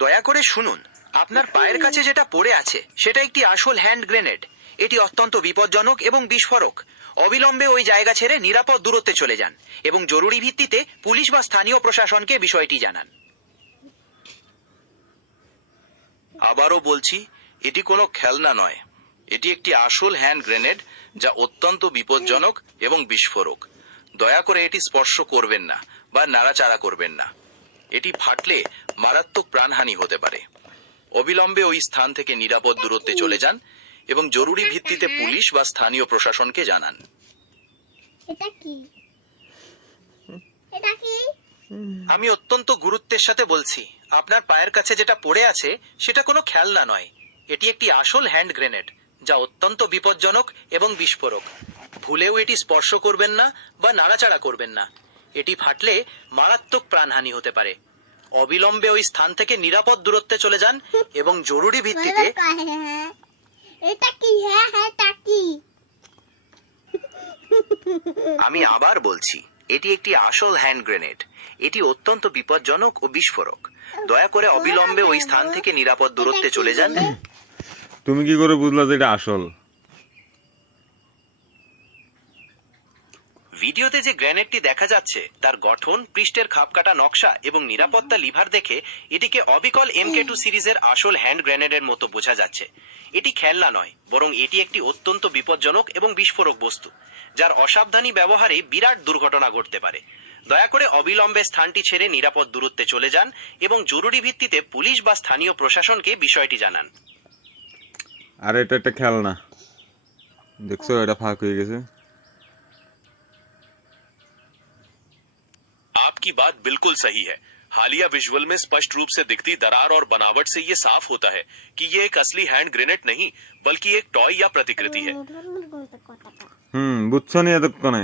দয়া করে শুনুন, আপনার পায়ের কাছে যেটা পড়ে আছে সেটা একটি আসল হ্যান্ড গ্রেনেড। এটি অত্যন্ত বিপজ্জনক এবং বিস্ফোরক। অবিলম্বে ওই জায়গা ছেড়ে নিরাপদ দূরত্বে চলে যান এবং জরুরি ভিত্তিতে পুলিশ বা স্থানীয় প্রশাসনকে বিষয়টি জানান। আবারও বলছি, এটি কোনো খেলনা নয়। এটি একটি আসল হ্যান্ড গ্রেনেড, যা অত্যন্ত বিপজ্জনক এবং বিস্ফোরক। দয়া করে এটি স্পর্শ করবেন না বা নাড়াচাড়া করবেন না। এটি ফাটলে মারাত্মক প্রাণহানি হতে পারে। অবিলম্বে ওই স্থান থেকে নিরাপদ দূরত্বে চলে যান এবং জরুরি ভিত্তিতে পুলিশ বা স্থানীয় প্রশাসনকে জানান। এটা কি? এটা কি? আমি অত্যন্ত গুরুত্বের সাথে বলছি, আপনার পায়ের কাছে যেটা পড়ে আছে সেটা কোনো খেলনা নয়। এটি একটি আসল হ্যান্ড গ্রেনেড, যা অত্যন্ত বিপজ্জনক এবং বিস্ফোরক। ভুলেও এটি স্পর্শ করবেন না বা নাড়াচাড়া করবেন না। এটি ফাটলে মারাত্মক প্রাণহানি হতে পারে। অবিলম্বে ওই স্থান থেকে নিরাপদ দূরত্বে চলে যান এবং জরুরি ভিত্তিতে এটা কি? হ্যাঁ হ্যাঁ, এটা কি? আমি আবার বলছি, এটি একটি আসল হ্যান্ড গ্রেনেড। এটি অত্যন্ত বিপজ্জনক ও বিস্ফোরক। দয়া করে অবিলম্বে ওই স্থান থেকে নিরাপদ দূরত্বে চলে যান। তুমি কি করে বুঝলা যে এটা আসল? ভিডিওতে যে গ্রেনেডটি দেখা যাচ্ছে তার গঠন, পৃষ্ঠের খাপকাটা নকশা এবং নিরাপত্তা লিভার দেখে এটিকে অবিকল MK2 সিরিজের আসল হ্যান্ড গ্রেনেডের মতো বোঝা যাচ্ছে। এটি খেলনা নয়, বরং এটি একটি অত্যন্ত বিপজ্জনক এবং বিস্ফোরক বস্তু, যার অসাবধানী ব্যবহারে বিরাট দুর্ঘটনা ঘটতে পারে। দয়া করে অবিলম্বে স্থানটি ছেড়ে নিরাপদ দূরত্বে চলে যান এবং জরুরি ভিত্তিতে পুলিশ বা স্থানীয় প্রশাসনকে বিষয়টি জানান। আর এটা একটা খেলনা, দেখছো এটা ফাঁক হয়ে গেছে। आपकी बात बिल्कुल सही है। हालिया विजुअल में स्पष्ट रूप से दिखती दरार और बनावट से ये साफ होता है कि ये एक असली हैंड ग्रेनेड नहीं, बल्कि एक टॉय या प्रतिकृति है। বুঝছো নি এতক্ষণে?